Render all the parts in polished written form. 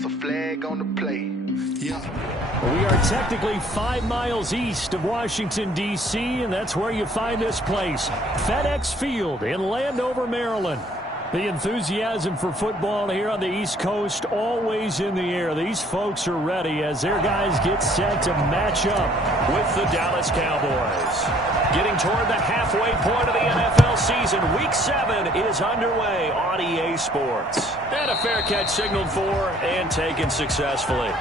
That's a flag on the play. Yeah. We are technically 5 miles east of Washington, D.C., and that's where you find this place, FedEx Field in Landover, Maryland. The enthusiasm for football here on the East Coast always in the air. These folks are ready as their guys get set to match up with the Dallas Cowboys. Getting toward the halfway point of the NFL season, Week 7 is underway on EA Sports. And a fair catch signaled for and taken successfully.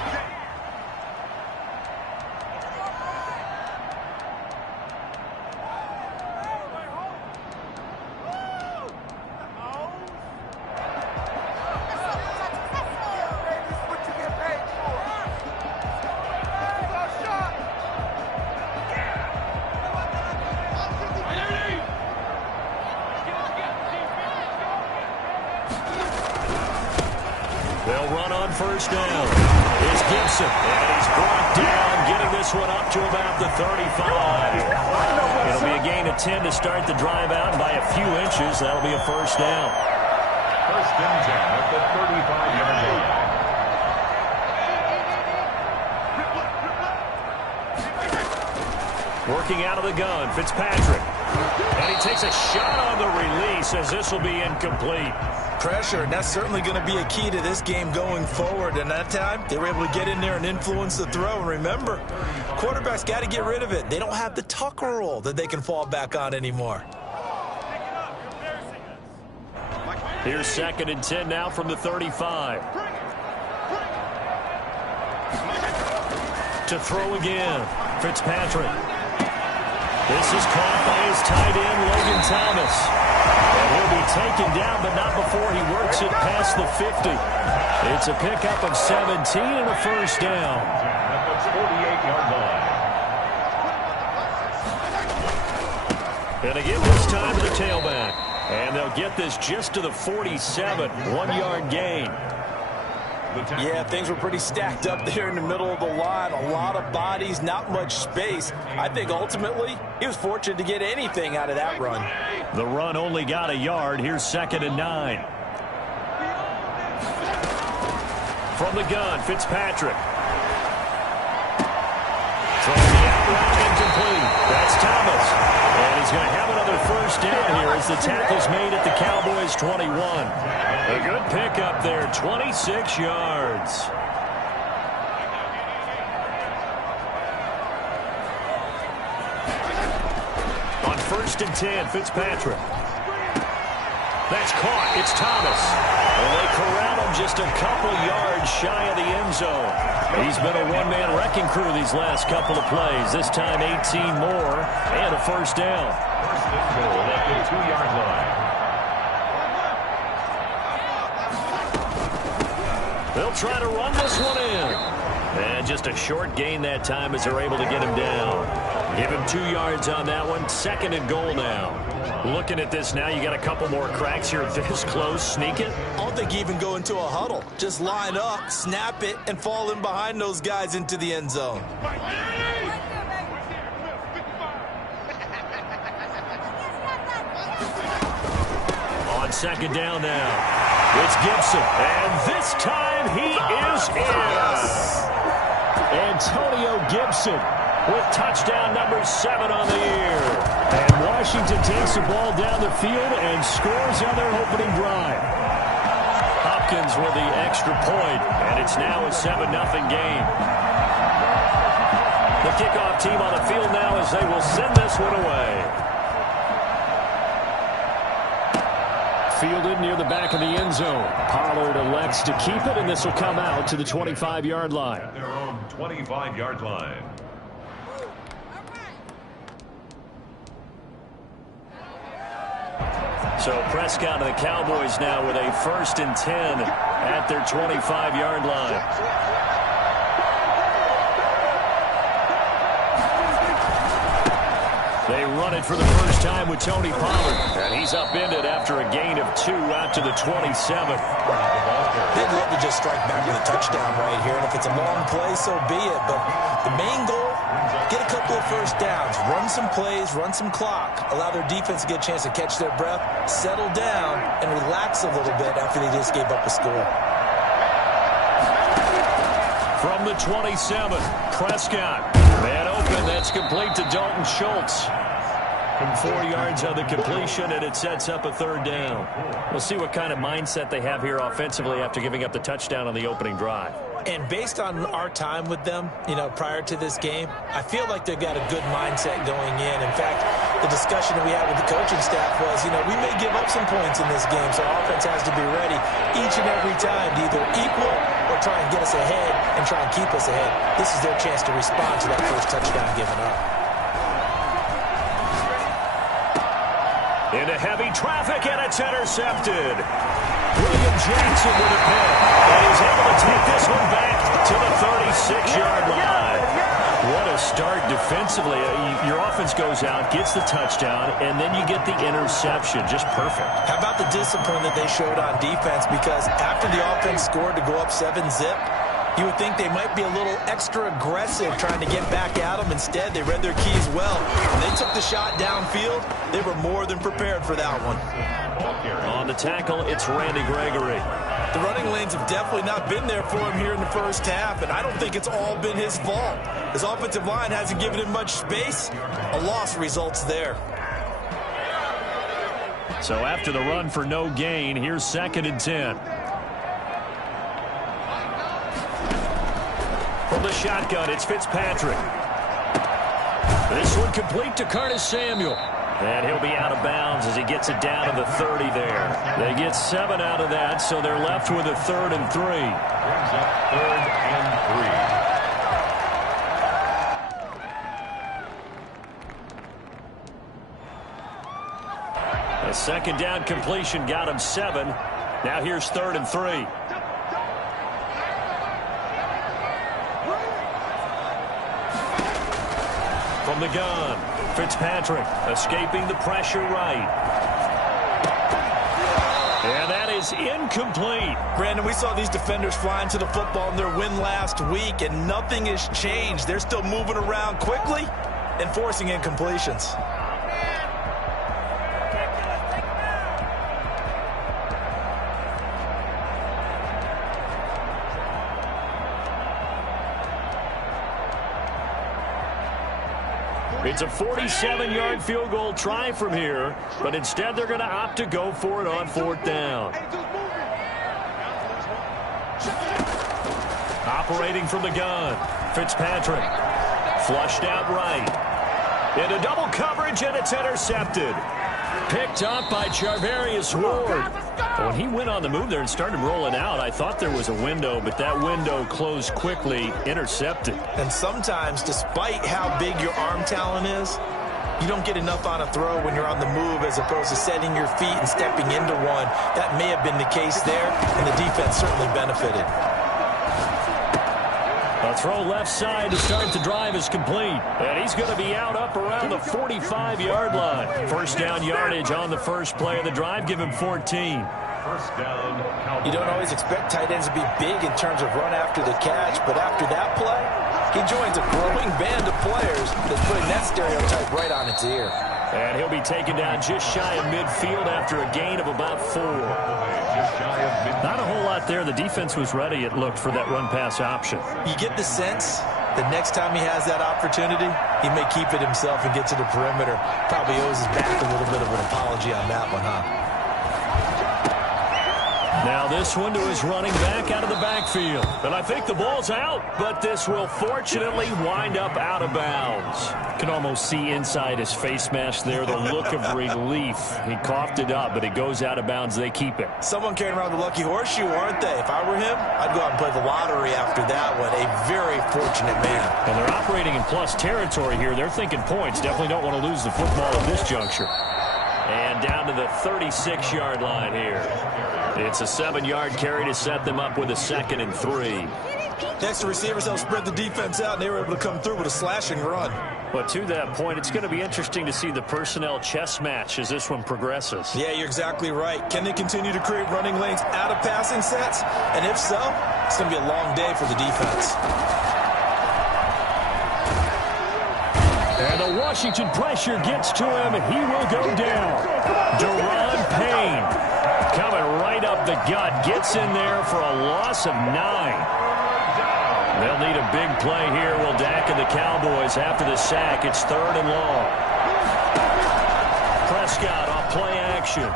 They'll run on first down. It's Gibson, and he's brought down, getting this one up to about the 35. It'll be a gain of 10 to start the drive out, and by a few inches, that'll be a first down. First and 10 at the 35-yard line. Working out of the gun, Fitzpatrick. And he takes a shot on the release as this will be incomplete. Pressure, and that's certainly going to be a key to this game going forward. And that time, they were able to get in there and influence the throw. And remember, quarterbacks got to get rid of it. They don't have the tucker roll that they can fall back on anymore. Here's second and 10 now from the 35. To throw again, Fitzpatrick. This is caught by his tight end, Logan Thomas. And he'll be taken down, but not before he works it past the 50. It's a pickup of 17 and a first down. At the 48-yard line. And again this time to the tailback. And they'll get this just to the 47, 1-yard gain. Yeah, things were pretty stacked up there in the middle of the line. A lot of bodies, not much space. I think ultimately he was fortunate to get anything out of that run. The run only got a yard. Here's second and 9. From the gun, Fitzpatrick. Throwing the out route incomplete. That's Thomas. And he's going to have another first down here as the tackle's made at the Cowboys' 21. A good pickup there, 26 yards. On first and 10, Fitzpatrick. That's caught. It's Thomas. And they corral him just a couple yards shy of the end zone. He's been a one-man wrecking crew these last couple of plays. This time 18 more and a first down. First and goal at the 2-yard line. They'll try to run this one in. And just a short gain that time as they're able to get him down. Give him 2 yards on that one. Second and goal now. Looking at this now, you got a couple more cracks here this close. Sneak it. I don't think you even go into a huddle. Just line up, snap it, and fall in behind those guys into the end zone. On second down now. It's Gibson, and this time he is in. Antonio Gibson with touchdown number 7 on the year. And Washington takes the ball down the field and scores on their opening drive. Hopkins with the extra point, and it's now a 7-0 game. The kickoff team on the field now as they will send this one away. Fielded near the back of the end zone. Pollard elects to keep it, and this will come out to the 25-yard line. At their own 25-yard line. So Prescott and the Cowboys now with a first and 10 at their 25-yard line. They run it for the first time with Tony Pollard. And he's upended after a gain of 2 out to the 27. They'd love to just strike back with a touchdown right here. And if it's a long play, so be it. But the main goal, get a couple of first downs. Run some plays, run some clock. Allow their defense to get a chance to catch their breath, settle down, and relax a little bit after they just gave up a score. From the 27, Prescott. Man open, that's complete to Dalton Schultz. From 4 yards on the completion, and it sets up a third down. We'll see what kind of mindset they have here offensively after giving up the touchdown on the opening drive. And based on our time with them, prior to this game, I feel like they've got a good mindset going in. In fact, the discussion that we had with the coaching staff was, we may give up some points in this game, so our offense has to be ready each and every time to either equal or try and get us ahead and try and keep us ahead. This is their chance to respond to that first touchdown given up. Into heavy traffic, and it's intercepted. William Jackson with a pick, and he's able to take this one back to the 36-yard line. What a start defensively. Your offense goes out, gets the touchdown, and then you get the interception. Just perfect. How about the discipline that they showed on defense? Because after the offense scored to go up 7-zip, you would think they might be a little extra aggressive trying to get back at them. Instead, they read their keys well. When they took the shot downfield, they were more than prepared for that one. On the tackle, it's Randy Gregory. The running lanes have definitely not been there for him here in the first half, and I don't think it's all been his fault. His offensive line hasn't given him much space. A loss results there. So after the run for no gain, here's 2nd and 10. From the shotgun, it's Fitzpatrick. This one complete to Curtis Samuel. And he'll be out of bounds as he gets it down to the 30 there. They get 7 out of that, so they're left with a 3rd and 3. Brings up 3rd and 3. A 2nd down completion got him 7. Now here's 3rd and 3. From the gun, Fitzpatrick escaping the pressure right. And that is incomplete. Brandon, we saw these defenders flying to the football in their win last week, and nothing has changed. They're still moving around quickly and forcing incompletions. It's a 47-yard field goal try from here, but instead they're going to opt to go for it on 4th down. Operating from the gun, Fitzpatrick. Flushed out right. Into double coverage, and it's intercepted. Picked up by Charvarius Ward. When he went on the move there and started rolling out, I thought there was a window, but that window closed quickly, intercepted. And sometimes, despite how big your arm talent is, you don't get enough on a throw when you're on the move as opposed to setting your feet and stepping into one. That may have been the case there, and the defense certainly benefited. A throw left side to start the drive is complete. And he's going to be out up around the 45-yard line. 1st down yardage on the first play of the drive. Give him 14. 1st down, Cowboys. You don't always expect tight ends to be big in terms of run after the catch, but after that play, he joins a growing band of players that's putting that stereotype right on its ear. And he'll be taken down just shy of midfield after a gain of about 4. Not a whole lot there. The defense was ready, it looked, for that run-pass option. You get the sense that next time he has that opportunity, he may keep it himself and get to the perimeter. Probably owes his back a little bit of an apology on that one, huh? Now this one to his running back out of the backfield. And I think the ball's out, but this will fortunately wind up out of bounds. Can almost see inside his face mask there, the look of relief. He coughed it up, but it goes out of bounds. They keep it. Someone carrying around the lucky horseshoe, aren't they? If I were him, I'd go out and play the lottery after that one. A very fortunate man. And they're operating in plus territory here. They're thinking points. Definitely don't want to lose the football at this juncture. And down to the 36-yard line here. It's a 7-yard carry to set them up with a 2nd and 3. Next, the receivers helped spread the defense out, and they were able to come through with a slashing run. But to that point, it's going to be interesting to see the personnel chess match as this one progresses. Yeah, you're exactly right. Can they continue to create running lanes out of passing sets? And if so, it's going to be a long day for the defense. And the Washington pressure gets to him. He will go down. Deron Payne coming right up the gut. Gets in there for a loss of 9. They'll need a big play here. Will Dak and the Cowboys after the sack. It's 3rd and long. Prescott off play action.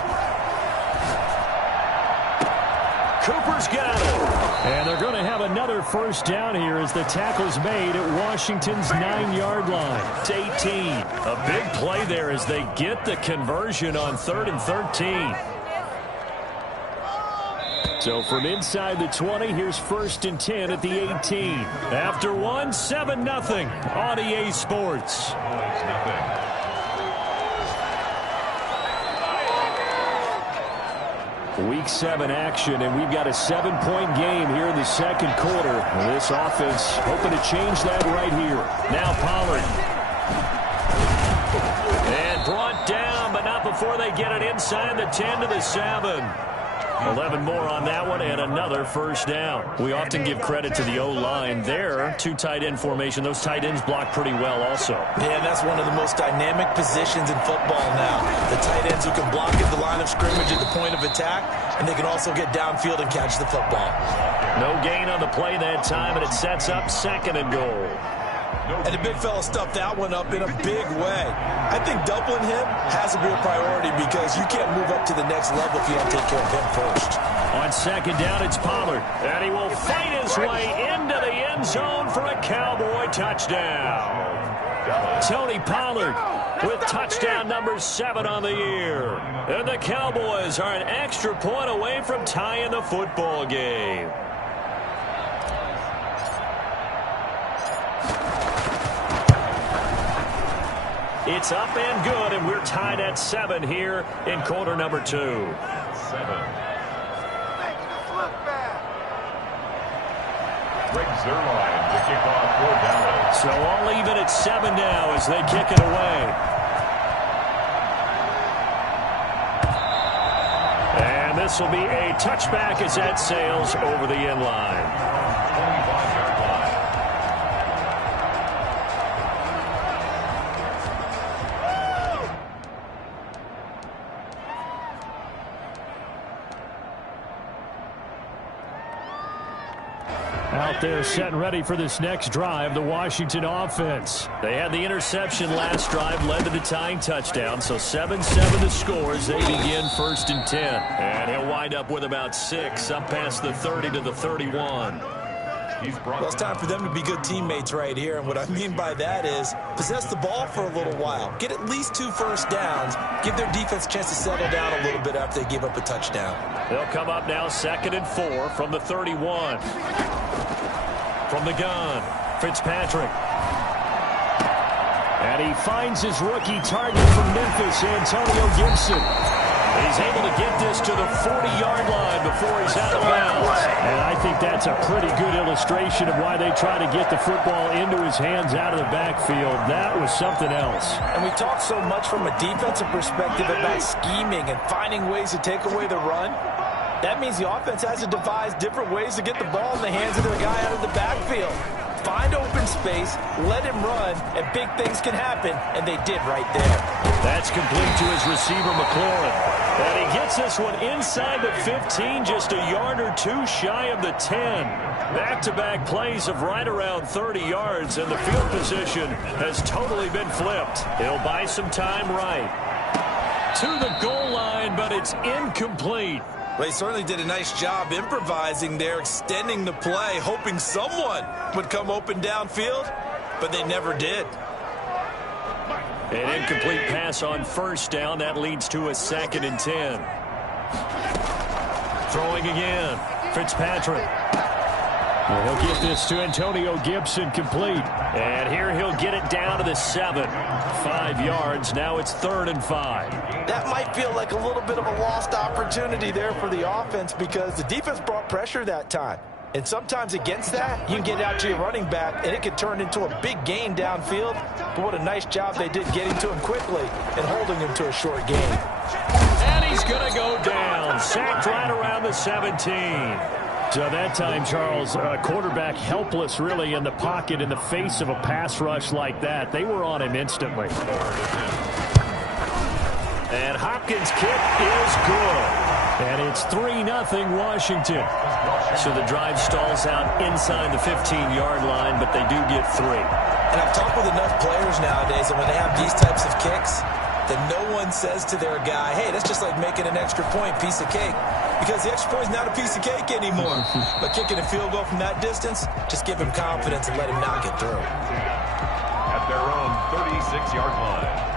Cooper's got it. And they're going to have another first down here as the tackle's made at Washington's 9-yard line. It's 18. A big play there as they get the conversion on 3rd and 13. So from inside the 20, here's 1st and 10 at the 18. After one, 7-0 on EA Sports. Week 7 action, and we've got a 7-point game here in the second quarter. And this offense hoping to change that right here. Now Pollard. And brought down, but not before they get it inside the 10 to the 7. 11 more on that one, and another first down. We often give credit to the O-line there. 2 tight end formation. Those tight ends block pretty well also. Yeah, that's one of the most dynamic positions in football now. The tight ends who can block at the line of scrimmage at the point of attack, and they can also get downfield and catch the football. No gain on the play that time, and it sets up 2nd and goal. And the big fella stuffed that one up in a big way. I think doubling him has to be a priority because you can't move up to the next level if you don't take care of him first. On 2nd down, it's Pollard. And he will fight his way into the end zone for a Cowboy touchdown. Tony Pollard with touchdown number 7 on the year. And the Cowboys are an extra point away from tying the football game. It's up and good, and we're tied at 7 here in quarter number 2. 7. Greg Zuerlein to kick off for Dallas. So all even at 7 now as they kick it away. And this will be a touchback as that sails over the end line. 25-yard line. Out there set and ready for this next drive, the Washington offense. They had the interception last drive, led to the tying touchdown, so 7-7 the score as they begin 1st and 10. And he'll wind up with about 6, up past the 30 to the 31. Well, it's time for them to be good teammates right here, and what I mean by that is possess the ball for a little while. Get at least 2 first downs. Give their defense a chance to settle down a little bit after they give up a touchdown. They'll come up now 2nd and 4 from the 31. From the gun, Fitzpatrick. And he finds his rookie target from Memphis, Antonio Gibson. He's able to get this to the 40-yard line before he's out of bounds. And I think that's a pretty good illustration of why they try to get the football into his hands out of the backfield. That was something else. And we talk so much from a defensive perspective about scheming and finding ways to take away the run. That means the offense has to devise different ways to get the ball in the hands of their guy out of the backfield. Find open space, let him run, and big things can happen, and they did right there. That's complete to his receiver, McLaurin. And he gets this one inside the 15, just a yard or 2 shy of the 10. Back-to-back plays of right around 30 yards, and the field position has totally been flipped. He'll buy some time right. To the goal line, but it's incomplete. Well, he certainly did a nice job improvising there, extending the play, hoping someone would come open downfield, but they never did. An incomplete pass on 1st down. That leads to a 2nd and 10. Throwing again. Fitzpatrick. Well, he'll get this to Antonio Gibson complete. And here he'll get it down to the 7. 5 yards. Now it's 3rd and 5. That might feel like a little bit of a lost opportunity there for the offense because the defense brought pressure that time. And sometimes against that, you can get out to your running back, and it can turn into a big gain downfield. But what a nice job they did getting to him quickly and holding him to a short gain. And he's going to go down. Sacked right around the 17. So that time, Charles, quarterback helpless really in the pocket in the face of a pass rush like that. They were on him instantly. And Hopkins' kick is good. And it's 3-0 Washington. So the drive stalls out inside the 15-yard line, but they do get 3. And I've talked with enough players nowadays, and when they have these types of kicks, that no one says to their guy, hey, that's just like making an extra point, piece of cake. Because the extra point is not a piece of cake anymore. But kicking a field goal from that distance, just give him confidence and let him knock it through. At their own 36-yard line.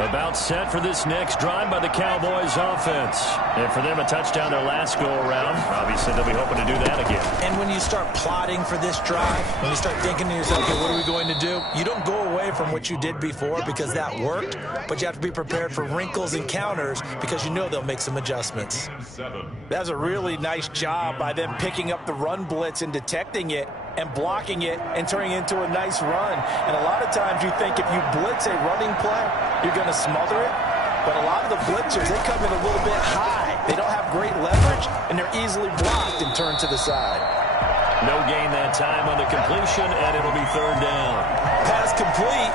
About set for this next drive by the Cowboys offense. And for them, a touchdown their last go-around. Obviously, they'll be hoping to do that again. And when you start plotting for this drive, when you start thinking to yourself, okay, what are we going to do? You don't go away from what you did before because that worked, but you have to be prepared for wrinkles and counters because you know they'll make some adjustments. That was a really nice job by them picking up the run blitz and detecting it and blocking it and turning it into a nice run. And a lot of times you think if you blitz a running play, you're going to smother it. But a lot of the blitzers, they come in a little bit high. They don't have great leverage, and they're easily blocked and turned to the side. No gain that time on the completion, and it'll be 3rd down. Pass complete,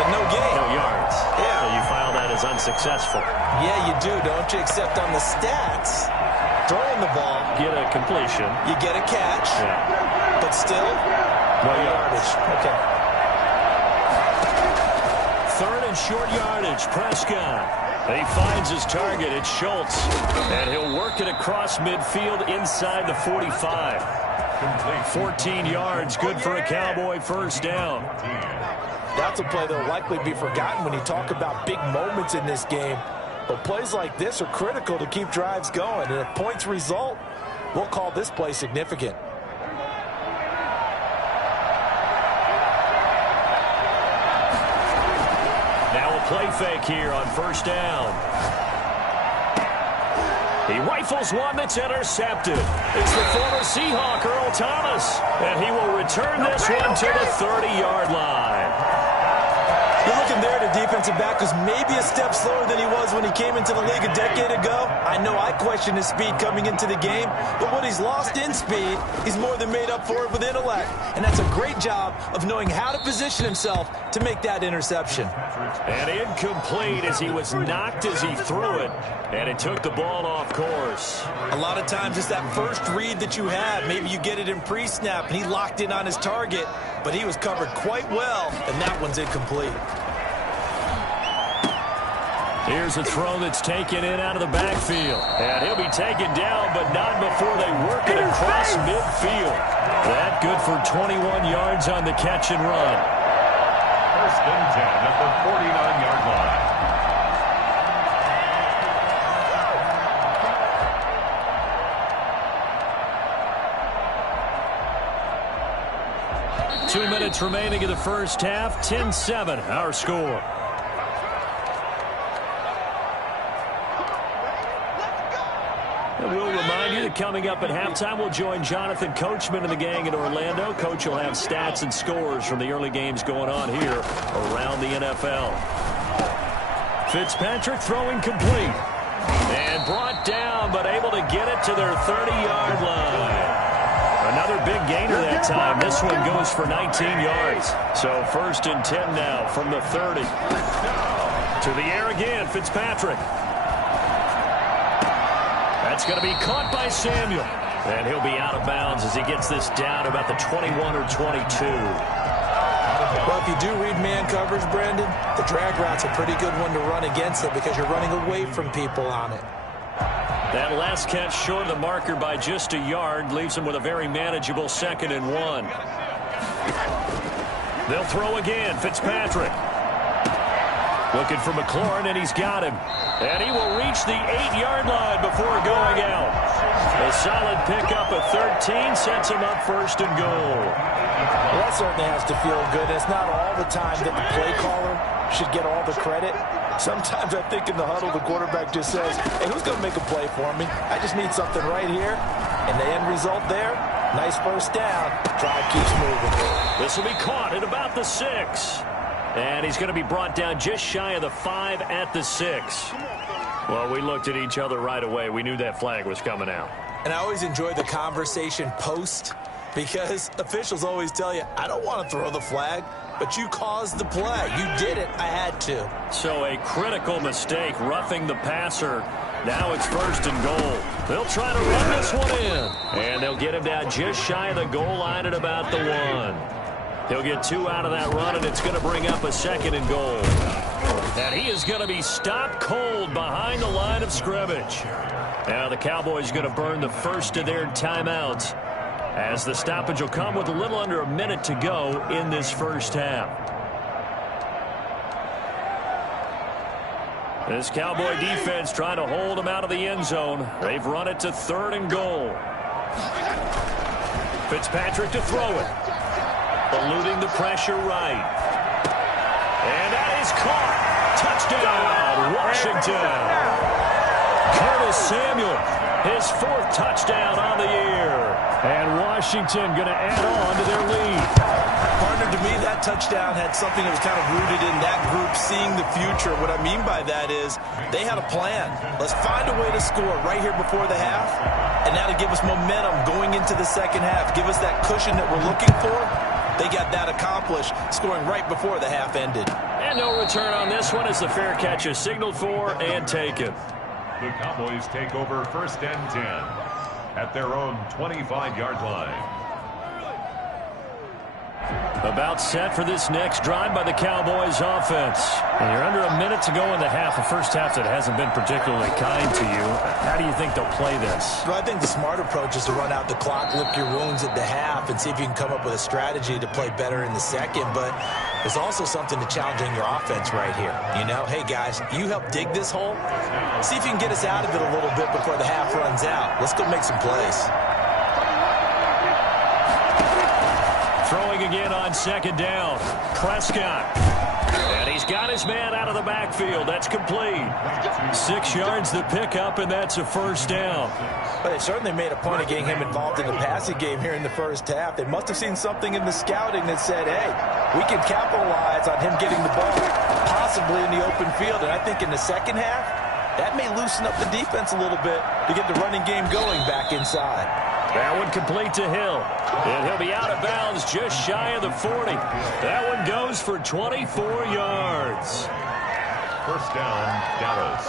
but no gain. No yards. Yeah. So you file that as unsuccessful. Yeah, you do, don't you? Except on the stats, throwing the ball, Get a completion. you get a catch, Yeah. but still, no yardage. Okay. 3rd and short yardage. Prescott. He finds his target. It's Schultz. And he'll work it across midfield inside the 45. 14 yards. Good for a Cowboy first down. That's a play that will likely be forgotten when you talk about big moments in this game. But plays like this are critical to keep drives going. And if points result, we'll call this play significant. Now a play fake here on first down. He rifles one that's intercepted. It's the former Seahawk, Earl Thomas. And he will return this one to the 30-yard line. You're looking there at a defensive back who's maybe a step slower than he was when he came into the league a decade ago. I know I questioned his speed coming into the game, but what he's lost in speed, he's more than made up for it with intellect. And that's a great job of knowing how to position himself to make that interception. And incomplete as he was knocked as he threw it. And it took the ball off course. A lot of times it's that first read that you have. Maybe you get it in pre-snap, and he locked in on his target, but he was covered quite well, and that one's incomplete. Here's a throw that's taken in out of the backfield. And he'll be taken down, but not before they work it across midfield. That good for 21 yards on the catch and run. 1st and 10 at the 49-yard line. Two minutes remaining in the first half. 10-7, our score. And we'll remind you that coming up at halftime, we'll join Jonathan Coachman and the gang in Orlando. Coach will have stats and scores from the early games going on here around the NFL. Fitzpatrick throwing complete. And brought down, but able to get it to their 30-yard line. Another big gainer that time. This one goes for 19 yards. So 1st and 10 now from the 30. To the air again, Fitzpatrick. That's going to be caught by Samuel. And he'll be out of bounds as he gets this down about the 21 or 22. Well, if you do read man coverage, Brandon, the drag route's a pretty good one to run against it because you're running away from people on it. That last catch short of the marker by just a yard leaves him with a very manageable 2nd and 1. They'll throw again. Fitzpatrick. Looking for McLaurin, and he's got him. And he will reach the 8-yard line before going out. A solid pickup of 13 sets him up 1st and goal. Well, that certainly has to feel good. It's not all the time that the play caller should get all the credit. Sometimes I think in the huddle, the quarterback just says, hey, who's going to make a play for me? I just need something right here. And the end result there, nice first down. Drive keeps moving. This will be caught at about the 6. And he's going to be brought down just shy of the 5 at the 6. Well, we looked at each other right away. We knew that flag was coming out. And I always enjoy the conversation post Because officials always tell you, I don't want to throw the flag, but you caused the play. You did it. I had to. So a critical mistake, roughing the passer. Now it's 1st and goal. They'll try to run this one in. And they'll get him down just shy of the goal line at about the 1. He'll get 2 out of that run, and it's going to bring up a 2nd and goal. And he is going to be stopped cold behind the line of scrimmage. Now the Cowboys are going to burn the first of their timeouts, as the stoppage will come with a little under a minute to go in this first half. This Cowboy defense trying to hold them out of the end zone. They've run it to 3rd and goal. Fitzpatrick to throw it. Eluding the pressure right. And that is caught. Touchdown, Washington. Curtis Samuel, his 4th touchdown on the year. And Washington going to add on to their lead. Partner, to me, that touchdown had something that was kind of rooted in that group seeing the future. What I mean by that is they had a plan. Let's find a way to score right here before the half, and that'll give us momentum going into the second half. Give us that cushion that we're looking for. They got that accomplished, scoring right before the half ended. And no return on this one as the fair catch is signaled for and taken. The Cowboys take over 1st and 10 at their own 25-yard line. About set for this next drive by the Cowboys offense. And you're under a minute to go in the half. A first half that hasn't been particularly kind to you. How do you think they'll play this? Well, I think the smart approach is to run out the clock, lick your wounds at the half, and see if you can come up with a strategy to play better in the second. But there's also something to challenging your offense right here. You know, hey, guys, you help dig this hole. See if you can get us out of it a little bit before the half runs out. Let's go make some plays. Throwing again on 2nd down. Prescott. And he's got his man out of the backfield. That's complete. 6 yards the pickup, and that's a 1st down. But they certainly made a point of getting him involved in the passing game here in the first half. They must have seen something in the scouting that said, hey, we can capitalize on him getting the ball possibly in the open field. And I think in the second half, that may loosen up the defense a little bit to get the running game going back inside. That one complete to Hill. And he'll be out of bounds just shy of the 40. That one goes for 24 yards. 1st down, Dallas.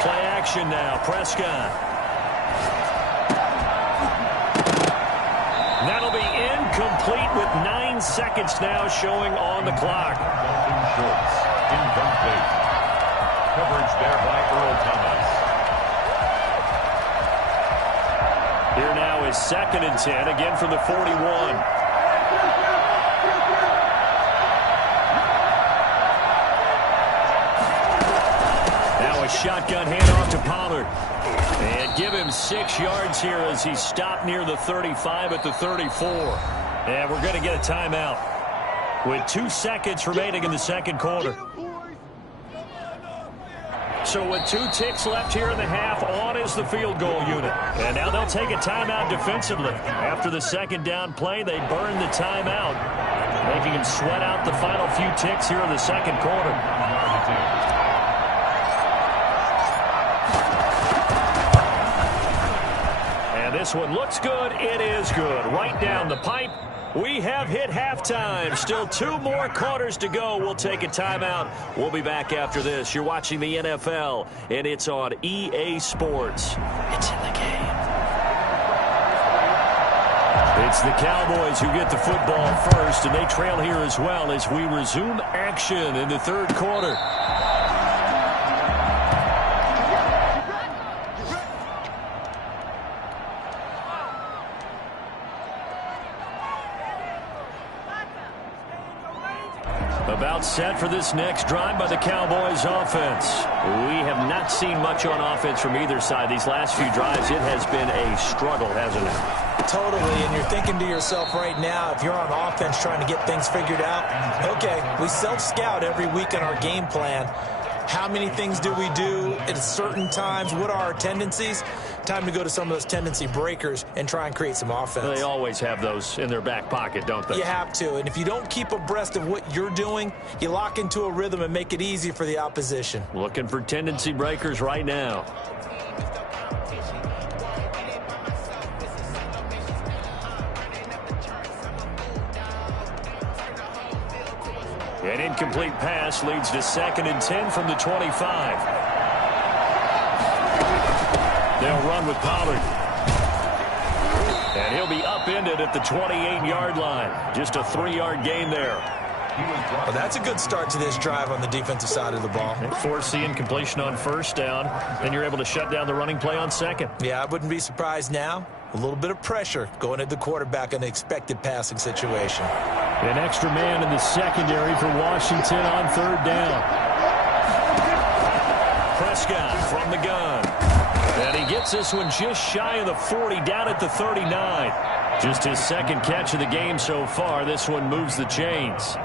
Play action now. Prescott. That'll be incomplete with 9 seconds now showing on the clock. Dalton Schultz, incomplete. Coverage there by Earl Thomas. Here now is 2nd and 10, again from the 41. Now a shotgun handoff to Pollard. And give him 6 yards here as he stopped near the 35 at the 34. And we're going to get a timeout with 2 seconds remaining in the second quarter. So with 2 ticks left here in the half, on is the field goal unit. And now they'll take a timeout defensively. After the 2nd down play, they burn the timeout, making him sweat out the final few ticks here in the second quarter. This one looks good. It is good. Right down the pipe. We have hit halftime. Still 2 more quarters to go. We'll take a timeout. We'll be back after this. You're watching the NFL, and it's on EA Sports. It's in the game. It's the Cowboys who get the football first, and they trail here as well as we resume action in the third quarter. About set for this next drive by the Cowboys offense. We have not seen much on offense from either side. These last few drives, it has been a struggle, hasn't it? Totally, and you're thinking to yourself right now, if you're on offense trying to get things figured out, okay, we self-scout every week in our game plan. How many things do we do at certain times? What are our tendencies? Time to go to some of those tendency breakers and try and create some offense. They always have those in their back pocket, don't they? You have to. And if you don't keep abreast of what you're doing, you lock into a rhythm and make it easy for the opposition. Looking for tendency breakers right now. An incomplete pass leads to 2nd and 10 from the 25. They'll run with Pollard. And he'll be upended at the 28-yard line. Just a 3-yard gain there. Well, that's a good start to this drive on the defensive side of the ball. Force the incompletion on 1st down. Then you're able to shut down the running play on 2nd. Yeah, I wouldn't be surprised now. A little bit of pressure going at the quarterback in an expected passing situation. An extra man in the secondary for Washington on 3rd down. Prescott from the gun. And he gets this one just shy of the 40, down at the 39. Just his 2nd catch of the game so far. This one moves the chains.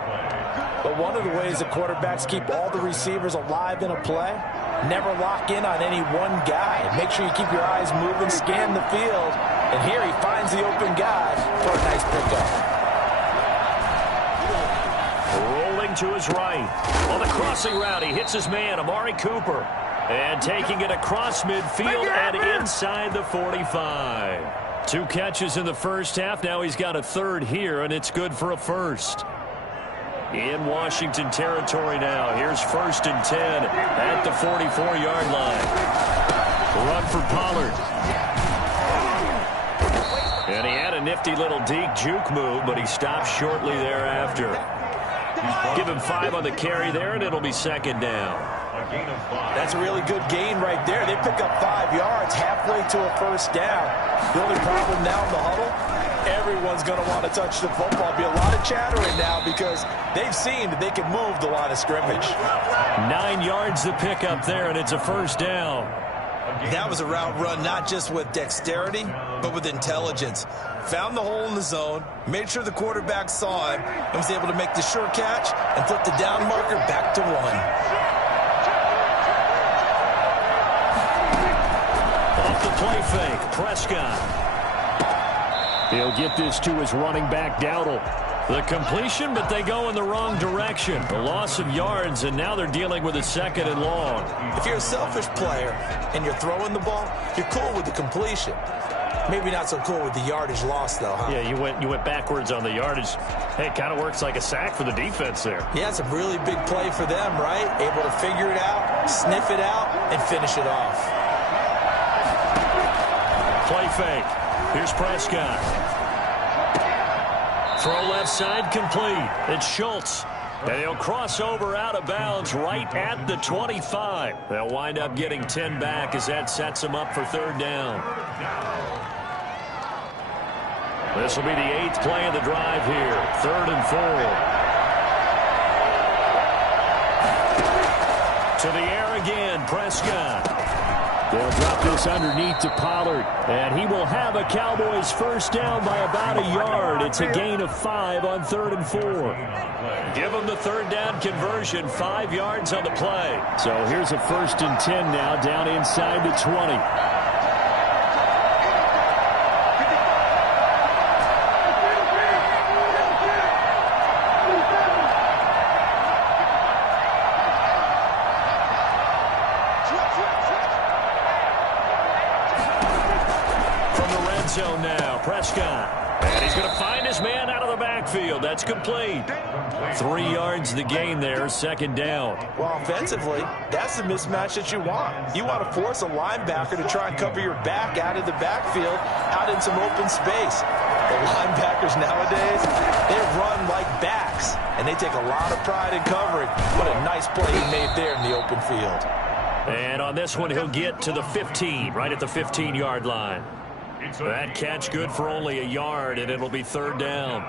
But one of the ways the quarterbacks keep all the receivers alive in a play, never lock in on any one guy. Make sure you keep your eyes moving, scan the field. And here he finds the open guy for a nice pickup. Rolling to his right. On the crossing route, he hits his man, Amari Cooper. And taking it across midfield and inside the 45. 2 catches in the first half. Now he's got a 3rd here, and it's good for a 1st. In Washington territory now. Here's 1st and 10 at the 44-yard line. Run for Pollard. And he had a nifty little deep juke move, but he stopped shortly thereafter. Give him 5 on the carry there, and it'll be 2nd down. That's a really good gain right there. They pick up 5 yards halfway to a 1st down. The only problem now in the huddle, everyone's going to want to touch the football. Be a lot of chattering now because they've seen that they can move the line of scrimmage. 9 yards to pick up there, and it's a 1st down. That was a route run not just with dexterity, but with intelligence. Found the hole in the zone, made sure the quarterback saw him, and was able to make the sure catch and flip the down marker back to 1. Off the play fake, Prescott. He'll get this to his running back, Dowdle. The completion, but they go in the wrong direction. The loss of yards, and now they're dealing with a 2nd and long. If you're a selfish player and you're throwing the ball, you're cool with the completion. Maybe not so cool with the yardage loss, though, huh? Yeah, you went backwards on the yardage. Hey, it kind of works like a sack for the defense there. Yeah, it's a really big play for them, right? Able to figure it out, sniff it out, and finish it off. Play fake. Here's Prescott. Throw left side complete. It's Schultz. And he'll cross over out of bounds right at the 25. They'll wind up getting 10 back as that sets them up for 3rd down. This will be the 8th play of the drive here. 3rd and 4. To the air again, Prescott. They'll drop this underneath to Pollard, and he will have a Cowboys 1st down by about a yard. It's a gain of 5 on 3rd and 4. Give them the 3rd down conversion, 5 yards on the play. So here's a 1st and 10 now, down inside the 20. Zone now, Prescott. And he's going to find his man out of the backfield. That's complete. 3 yards the gain there, 2nd down. Well, offensively, that's the mismatch that you want. You want to force a linebacker to try and cover your back out of the backfield, out in some open space. The linebackers nowadays, they run like backs, and they take a lot of pride in covering. What a nice play he made there in the open field. And on this one, he'll get to the 15, right at the 15-yard line. That catch good for only a yard, and it'll be 3rd down.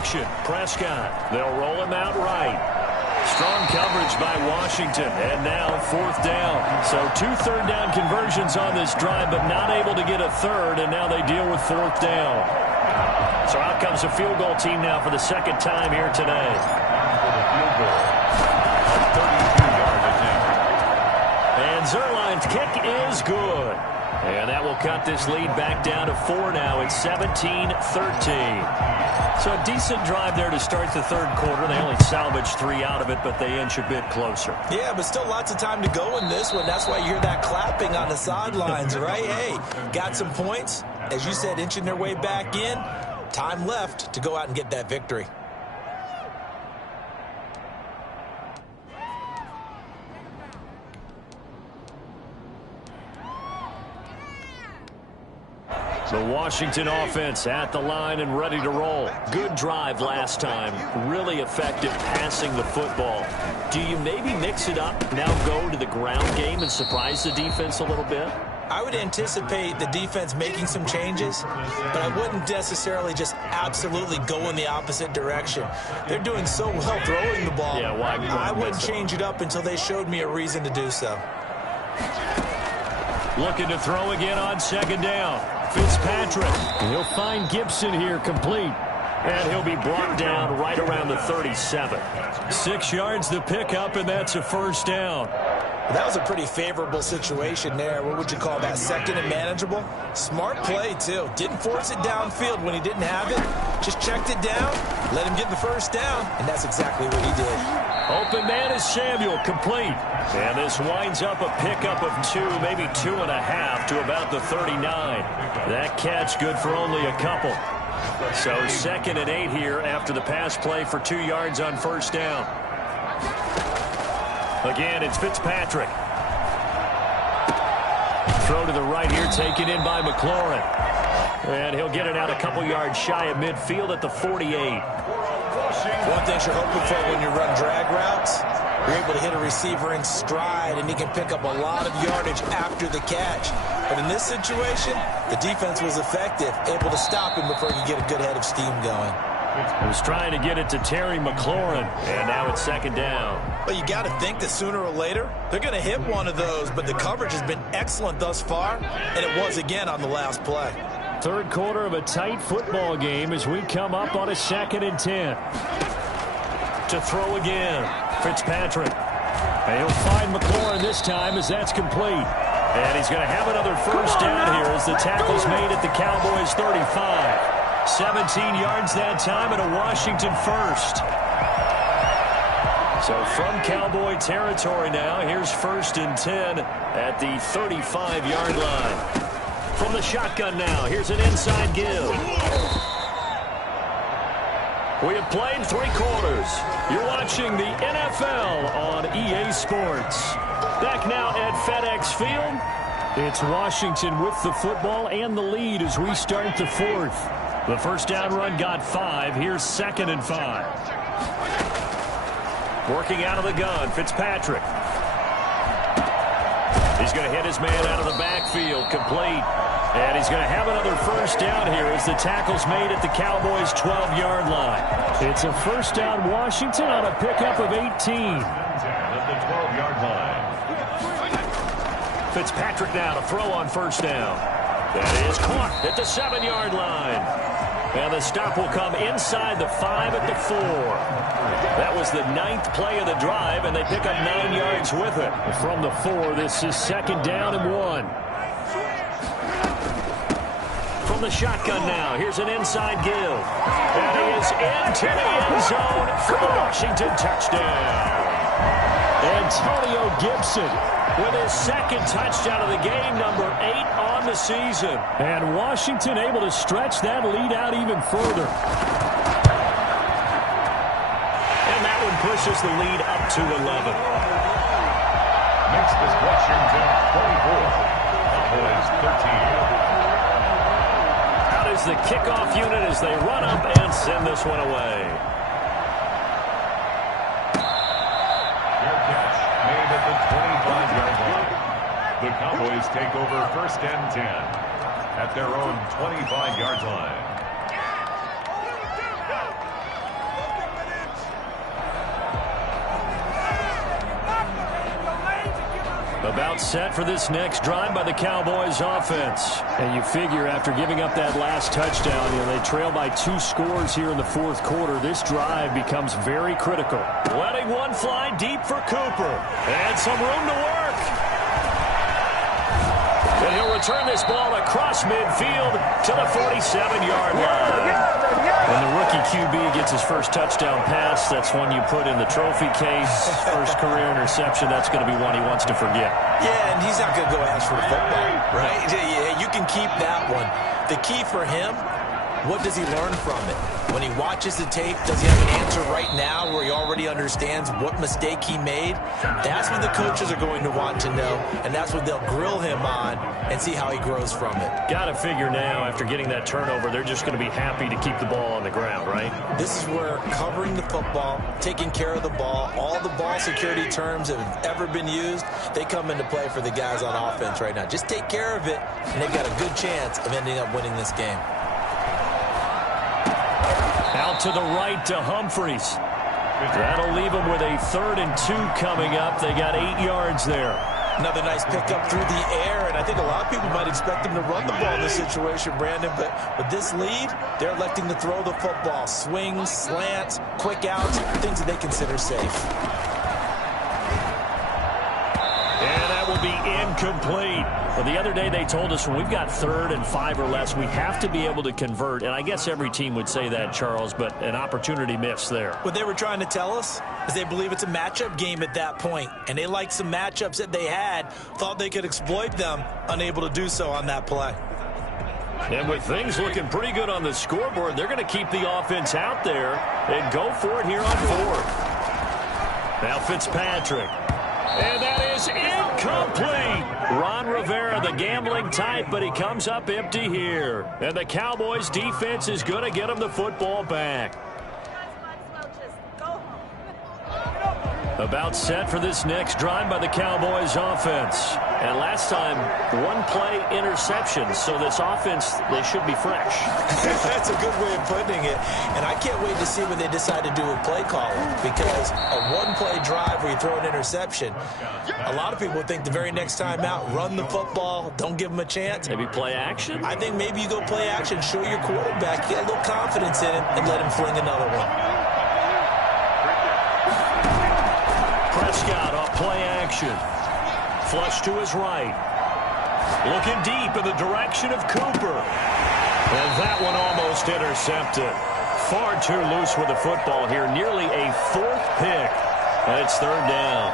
action. Prescott. They'll roll him out right. Strong coverage by Washington. And now 4th down. So 2 third-down conversions on this drive, but not able to get a third, and now they deal with 4th down. So out comes a field goal team now for the second time here today. For the field goal. 32-yard attempt. And Zerline's kick is good. And that will cut this lead back down to 4 now. It's 17-13. So a decent drive there to start the third quarter. They only salvaged 3 out of it, but they inch a bit closer. Yeah, but still lots of time to go in this one. That's why you hear that clapping on the sidelines, right? Hey, got some points. As you said, inching their way back in. Time left to go out and get that victory. The Washington offense at the line and ready to roll. Good drive last time. Really effective passing the football. Do you maybe mix it up, now go to the ground game and surprise the defense a little bit? I would anticipate the defense making some changes, but I wouldn't necessarily just absolutely go in the opposite direction. They're doing so well throwing the ball. Yeah, why I wouldn't change it up until they showed me a reason to do so. Looking to throw again on 2nd down. Fitzpatrick. He'll find Gibson here complete. And he'll be brought down right around the 37. 6 yards the pickup, and that's a 1st down. That was a pretty favorable situation there. What would you call that? 2nd and manageable? Smart play, too. Didn't force it downfield when he didn't have it. Just checked it down, let him get the 1st down, and that's exactly what he did. Open man is Samuel, complete. And this winds up a pickup of 2, maybe 2.5 to about the 39. That catch good for only a couple. So 2nd and 8 here after the pass play for 2 yards on 1st down. Again, it's Fitzpatrick. Throw to the right here, taken in by McLaurin. And he'll get it out a couple yards shy of midfield at the 48. One thing you're hoping for when you run drag routes, you're able to hit a receiver in stride, and he can pick up a lot of yardage after the catch. But in this situation, the defense was effective, able to stop him before he could get a good head of steam going. He was trying to get it to Terry McLaurin, and now it's 2nd down. But you got to think that sooner or later, they're going to hit one of those, but the coverage has been excellent thus far, and it was again on the last play. Third quarter of a tight football game as we come up on a 2nd and 10. To throw again, Fitzpatrick. And he'll find McLaurin this time as that's complete. And he's going to have another 1st down here as the tackle's made at the Cowboys 35. 17 yards that time and a Washington 1st. So from Cowboy territory now, here's 1st and 10 at the 35-yard line. From the shotgun now, here's an inside give. We have played 3 quarters. You're watching the NFL on EA Sports. Back now at FedEx Field. It's Washington with the football and the lead as we start the 4th. The 1st down run got 5. Here's 2nd and 5. Working out of the gun, Fitzpatrick. He's going to hit his man out of the backfield, complete. And he's going to have another 1st down here as the tackle's made at the Cowboys' 12-yard line. It's a 1st down Washington on a pickup of 18. At the 12-yard line. Fitzpatrick now to throw on 1st down. That is caught at the 7-yard line. And the stop will come inside the 5 at the 4. That was the 9th play of the drive, and they pick up 9 yards with it. From the 4, this is 2nd down and 1. From the shotgun now, here's an inside give. And he is into the end zone for the Washington touchdown. Antonio Gibson with his 2nd touchdown of the game, number 8 on the season. And Washington able to stretch that lead out even further. And that one pushes the lead up to 11. Next is Washington 24. Cowboys 13. Out is the kickoff unit as they run up and send this one away. The Cowboys take over 1st and 10 at their own 25-yard line. About set for this next drive by the Cowboys offense. And you figure after giving up that last touchdown, they trail by 2 scores here in the fourth quarter. This drive becomes very critical. Letting one fly deep for Cooper. And some room to work. And he'll return this ball across midfield to the 47-yard line. When the rookie QB gets his first touchdown pass, that's one you put in the trophy case. First career interception, that's going to be one he wants to forget. Yeah, and he's not going to go ask for the football, right? Yeah, you can keep that one. The key for him, what does he learn from it? When he watches the tape, does he have an answer right now where he already understands what mistake he made? That's what the coaches are going to want to know, and that's what they'll grill him on and see how he grows from it. Got to figure now, after getting that turnover, they're just going to be happy to keep the ball on the ground, right? This is where covering the football, taking care of the ball, all the ball security terms that have ever been used, they come into play for the guys on offense right now. Just take care of it, and they've got a good chance of ending up winning this game. Out to the right to Humphries. That'll leave them with a 3rd and 2 coming up. They got 8 yards there. Another nice pickup through the air, and I think a lot of people might expect them to run the ball in this situation, Brandon, but with this lead, they're electing to throw the football. Swings, slants, quick outs, things that they consider safe. And that will be incomplete. Well, the other day they told us when we've got 3rd and 5 or less, we have to be able to convert. And I guess every team would say that, Charles, but an opportunity missed there. What they were trying to tell us is they believe it's a matchup game at that point. And they liked some matchups that they had, thought they could exploit them, unable to do so on that play. And with things looking pretty good on the scoreboard, they're going to keep the offense out there and go for it here on 4th. Now Fitzpatrick. And that is incomplete. Ron Rivera, the gambling type, but he comes up empty here. And the Cowboys defense is going to get him the football back. About set for this next drive by the Cowboys offense. And last time, 1-play interception. So this offense, they should be fresh. That's a good way of putting it. And I can't wait to see what they decide to do with play calling. Because a 1-play drive where you throw an interception, a lot of people think the very next time out, run the football, don't give them a chance. Maybe play action? I think maybe you go play action, show your quarterback, get a little confidence in him, and let him fling another one. Prescott off play action. Flush to his right. Looking deep in the direction of Cooper. And that one almost intercepted. Far too loose with the football here. Nearly a 4th pick. And it's 3rd down.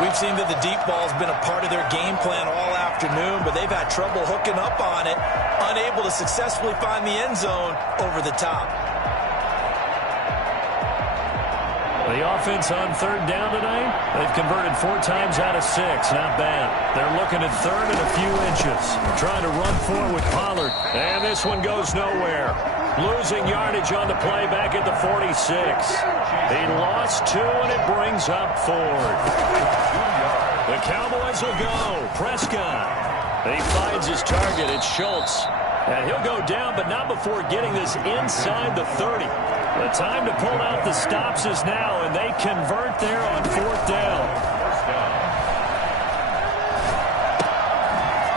We've seen that the deep ball's been a part of their game plan all afternoon, but they've had trouble hooking up on it, unable to successfully find the end zone over the top. The offense on 3rd down tonight, they've converted 4 times out of 6. Not bad. They're looking at 3rd and a few inches. Trying to run forward with Pollard. And this one goes nowhere. Losing yardage on the play back at the 46. He lost 2, and it brings up 4th. The Cowboys will go. Prescott. He finds his target. It's Schultz. And he'll go down, but not before getting this inside the 30. The time to pull out the stops is now, and they convert there on 4th down.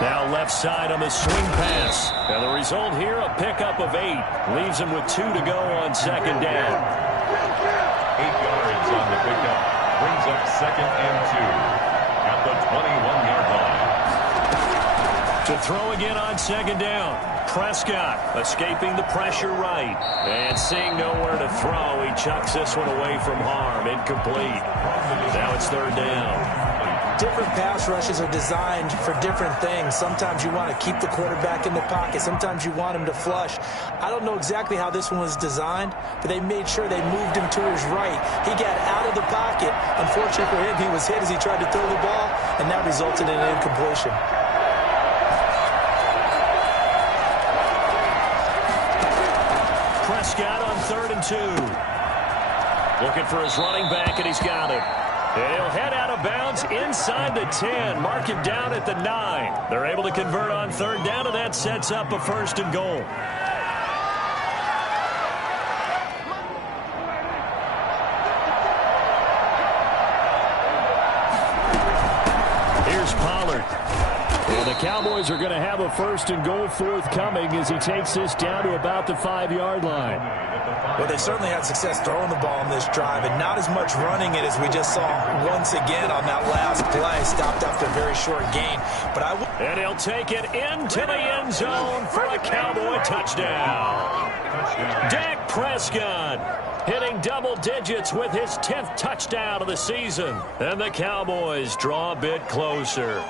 Now left side on the swing pass. And the result here, a pickup of 8. Leaves him with 2 to go on 2nd down. 8 yards on the pickup. Brings up 2nd and 2 at the 21-yard line. To throw again on 2nd down. Prescott escaping the pressure right. And seeing nowhere to throw, he chucks this one away from harm. Incomplete. Now it's 3rd down. Different pass rushes are designed for different things. Sometimes you want to keep the quarterback in the pocket. Sometimes you want him to flush. I don't know exactly how this one was designed, but they made sure they moved him to his right. He got out of the pocket. Unfortunately for him, he was hit as he tried to throw the ball, and that resulted in an incompletion. Prescott on 3rd and 2. Looking for his running back, and he's got it. And he'll head out of bounds inside the 10. Mark him down at the 9. They're able to convert on 3rd down, and that sets up a 1st and goal. Here's Cowboys are going to have a 1st and goal forthcoming as he takes this down to about the 5-yard line. Well, they've certainly had success throwing the ball in this drive and not as much running it as we just saw once again on that last play. Stopped after a very short gain. And he'll take it into the end zone for a Cowboy touchdown. Dak Prescott hitting double digits with his 10th touchdown of the season. And the Cowboys draw a bit closer.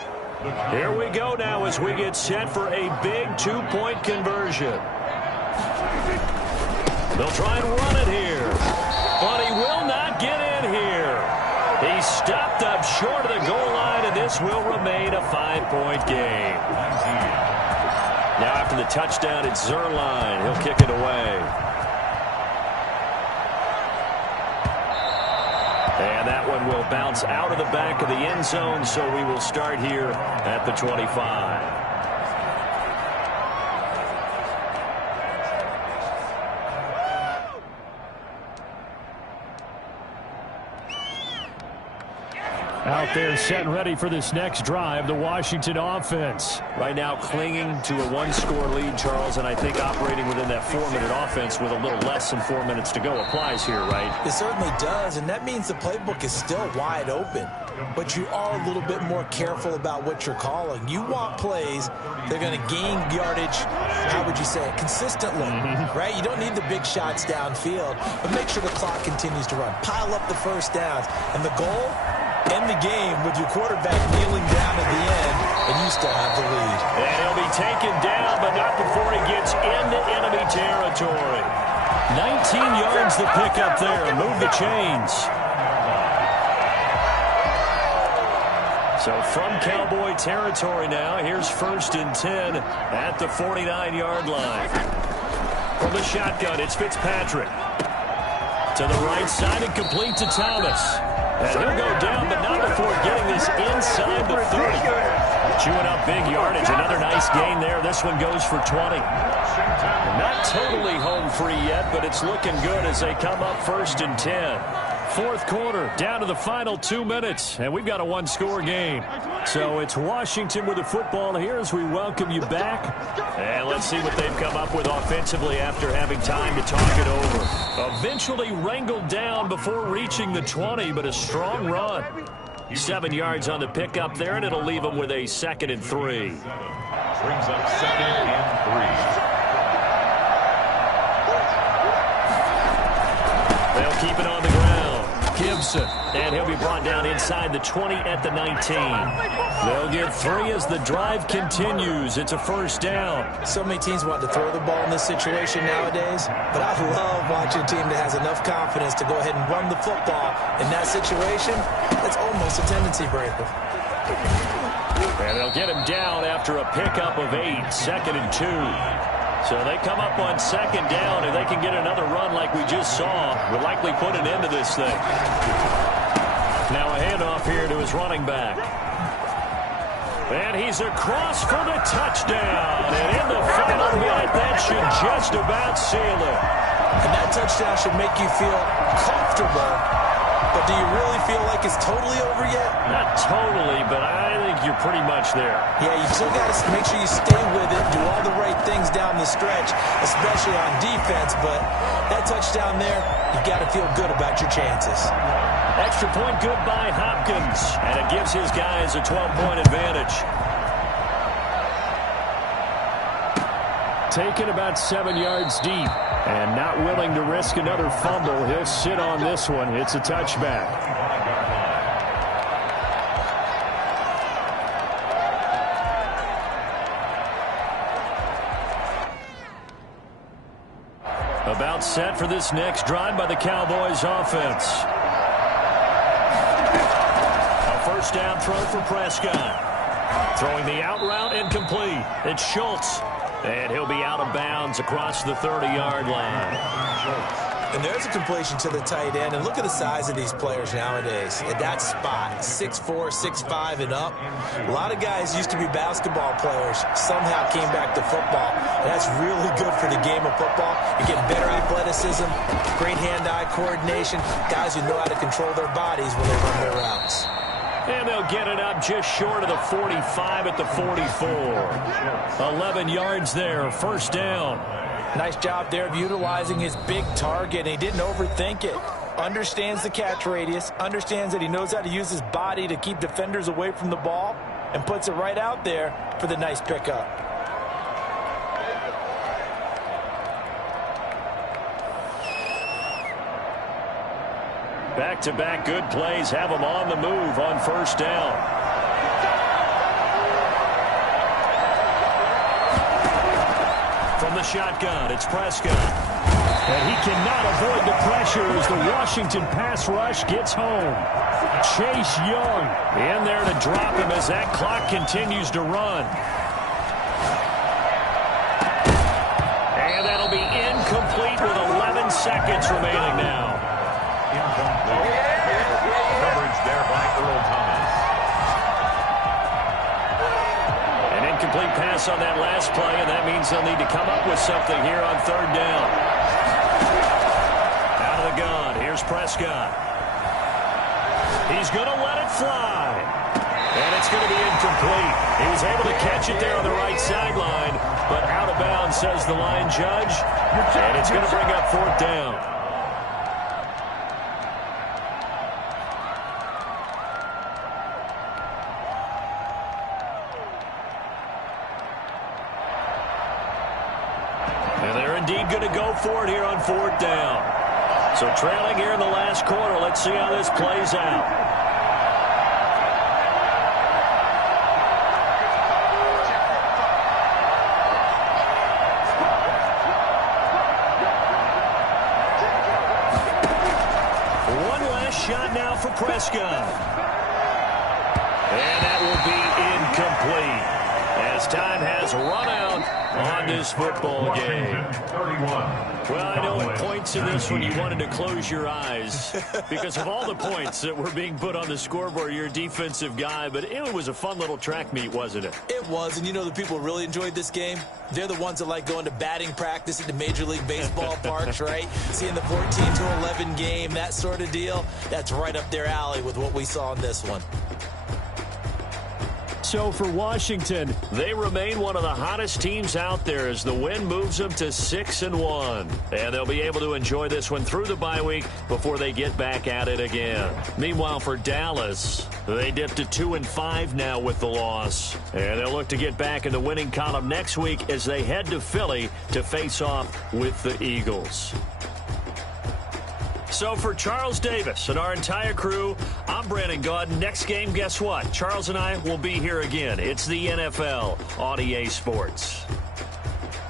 Here we go now as we get set for a big 2-point conversion. They'll try and run it here, but he will not get in here. He stopped up short of the goal line, and this will remain a 5-point game. Now after the touchdown, it's Zerline. He'll kick it away. And that one will bounce out of the back of the end zone, so we will start here at the 25. Out there set and ready for this next drive, the Washington offense. Right now clinging to a 1-score lead, Charles, and I think operating within that 4-minute offense with a little less than 4 minutes to go applies here, right? It certainly does, and that means the playbook is still wide open. But you are a little bit more careful about what you're calling. You want plays they're going to gain yardage, how would you say it, consistently, right? You don't need the big shots downfield, but make sure the clock continues to run. Pile up the first downs, and the goal, end the game with your quarterback kneeling down at the end, and you still have the lead. And he'll be taken down, but not before he gets into enemy territory. 19 yards to pick up there and move the chains. So from Cowboy territory now, here's 1st and 10 at the 49-yard line. From the shotgun, it's Fitzpatrick. To the right side and complete to Thomas. And he'll go down, but not before getting this inside the 30. Chewing up big yardage. Another nice gain there. This one goes for 20. Not totally home free yet, but it's looking good as they come up 1st and 10. 4th quarter, down to the final 2 minutes, and we've got a 1-score game. So it's Washington with the football here as we welcome you back. And let's see what they've come up with offensively after having time to talk it over. Eventually wrangled down before reaching the 20, but a strong run. 7 yards on the pickup there, and it'll leave them with a 2nd and 3. Brings up 2nd and 3. They'll keep it on the ground. Gibson, and he'll be brought down inside the 20 at the 19. They'll get 3 as the drive continues. It's a 1st down. So many teams want to throw the ball in this situation nowadays, but I love watching a team that has enough confidence to go ahead and run the football. In that situation, it's almost a tendency breaker. And they'll get him down after a pickup of 8, 2nd and 2. So they come up on 2nd down, and they can get another run like we just saw. Will likely put an end to this thing. Now a handoff here to his running back. And he's across for the touchdown. And in the final minute, that should just about seal it. And that touchdown should make you feel comfortable. But do you really feel like it's totally over yet? Not totally, but I think you're pretty much there. Yeah, you still got to make sure you stay with it, do all the right things down the stretch, especially on defense. But that touchdown there, you got to feel good about your chances. Extra point good by Hopkins, and it gives his guys a 12-point advantage. Taken about 7 yards deep. And not willing to risk another fumble. He'll sit on this one. It's a touchback. About set for this next drive by the Cowboys offense. A 1st down throw for Prescott. Throwing the out route incomplete. It's Schultz. And he'll be out of bounds across the 30-yard line. And there's a completion to the tight end. And look at the size of these players nowadays. At that spot, 6'4", 6'5", and up. A lot of guys used to be basketball players, somehow came back to football. And that's really good for the game of football. You get better athleticism, great hand-eye coordination, guys who know how to control their bodies when they run their routes. And they'll get it up just short of the 45 at the 44. 11 yards there, first down. Nice job there of utilizing his big target. He didn't overthink it. Understands the catch radius, understands that he knows how to use his body to keep defenders away from the ball, and puts it right out there for the nice pickup. Back-to-back good plays have him on the move on first down. From the shotgun, it's Prescott. And he cannot avoid the pressure as the Washington pass rush gets home. Chase Young in there to drop him as that clock continues to run. And that'll be incomplete with 11 seconds remaining now. Coverage there by Earl Thomas. An incomplete pass on that last play, and that means they'll need to come up with something here on third down. Out of the gun, here's Prescott. He's going to let it fly. And it's going to be incomplete. He was able to catch it there on the right sideline, but out of bounds, says the line judge. And it's going to bring up fourth down. And they're indeed going to go for it here on fourth down. So trailing here in the last quarter. Let's see how this plays out. One last shot now for Prescott. And that will be incomplete as time has run out on this football game. Well, I know at points in this one you wanted to close your eyes because of all the points that were being put on the scoreboard. You're a defensive guy, but it was a fun little track meet, wasn't it? It was, and you know the people who really enjoyed this game? They're the ones that like going to batting practice at the Major League Baseball parks, right? Seeing the 14-11 game, that sort of deal, that's right up their alley with what we saw in this one. So for Washington, they remain one of the hottest teams out there as the win moves them to 6-1. And they'll be able to enjoy this one through the bye week before they get back at it again. Meanwhile, for Dallas, they dipped to 2-5 now with the loss. And they'll look to get back in the winning column next week as they head to Philly to face off with the Eagles. So for Charles Davis and our entire crew, I'm Brandon Gaudin. Next game, guess what? Charles and I will be here again. It's the NFL on EA Sports.